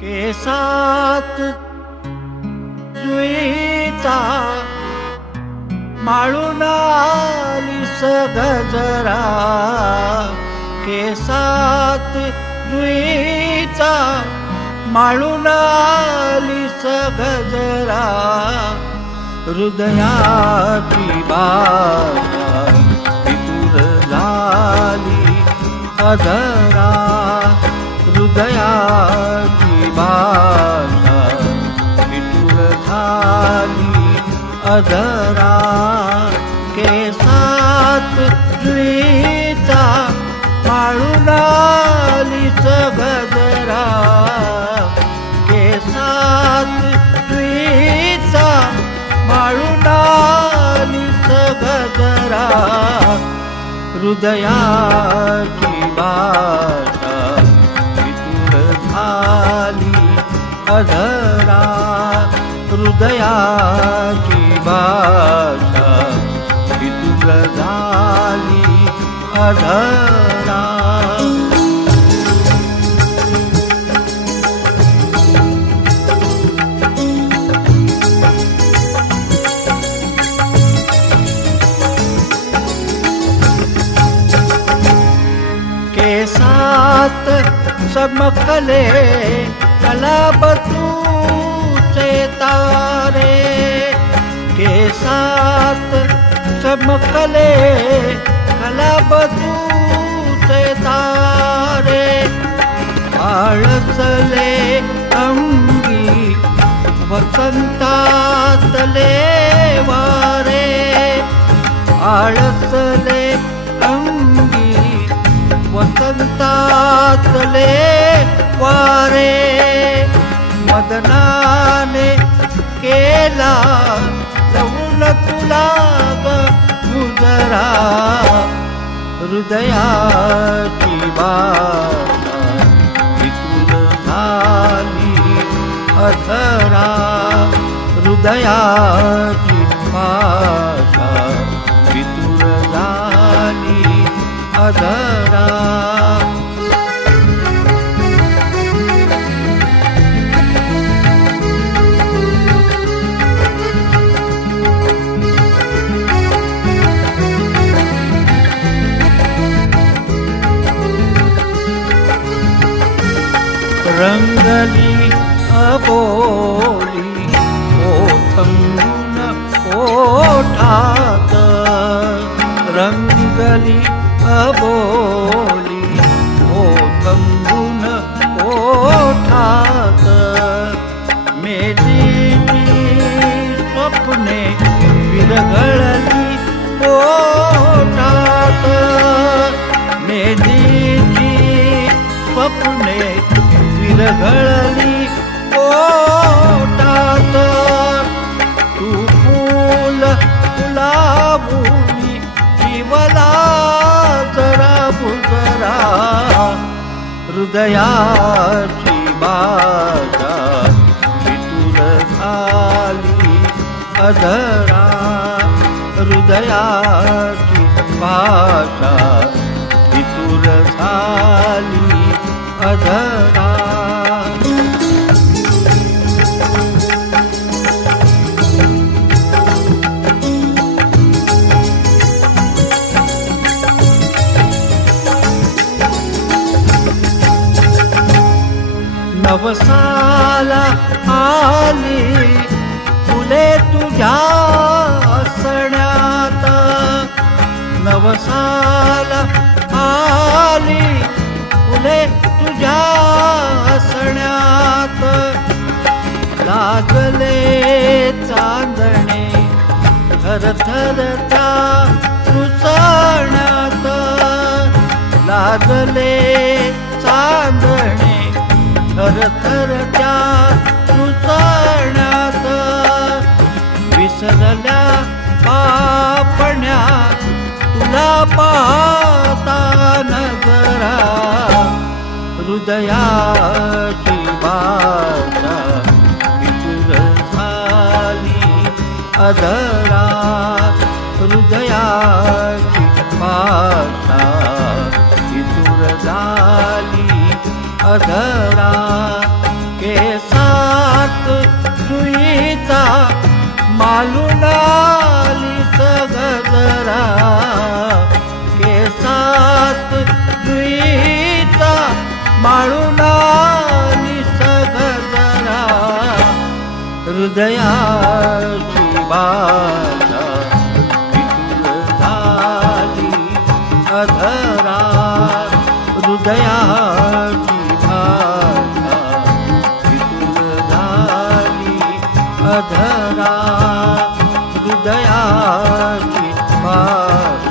केसात जुईचा माळून आलीस गजरा, केसात जुईचा माळून आलीस गजरा, हृदयाची बाजा वितुर झाली अधरा, हृदयाची बाजा वितुर झाली अधरा, केसात जुईचा माळून आलीस गजरा, केसात जुईचा माळून आलीस गजरा, हृदयाची बाजा वितुर झाली अधरा, हृदयाची बाजा वितुर झाली अधरा. केसात चमकले कलाबतूचे तारे, केसात चमकले कलाबतूचे तारे, आळसले अंगी वसंतातले वारे, आळसले अंगी वसंतातले वारे, मदनाने केला लवून तुला गुजरा, हृदयाची बाजा वितुर झाली अधरा, हृदयाची बाजा वितुर झाली अधरा. रंगली अबोली ओठंगून ओठात, रंगली अबोली ओठंगून ओठात, मेलीची स्वप्ने विरघळली ओठात, मेलीची स्वप्ने विरघळली ओठात, तू फूल फुलावूनी जीवला जरा बुजरा, हृदयाची बाजा वितुर झाली अधरा, हृदयाची बाजा वितुर झाली अधरा. नवसाला आली फुले तुझ्या सण्यात, नवसाला आली फुले तुझ्या सण्यात, लागले चांदणे थरथरच्या रुसण्यात, लागले चांदणे थरथरच्या रुसण्यात, विसरल्या पापण्या तुला पाहता नजरा, हृदयाची बाजा वितुर झाली अधरा हृदयाची भाषा इतुर झाली अधरा केसात सुईचा मालून आली सगजरा केसात सुईचा माळून आली सगजरा हृदयाची भाषा विठुर झाली अधरा हृदयाची भाषा विठुर झाली अधरा हृदयाची भाषा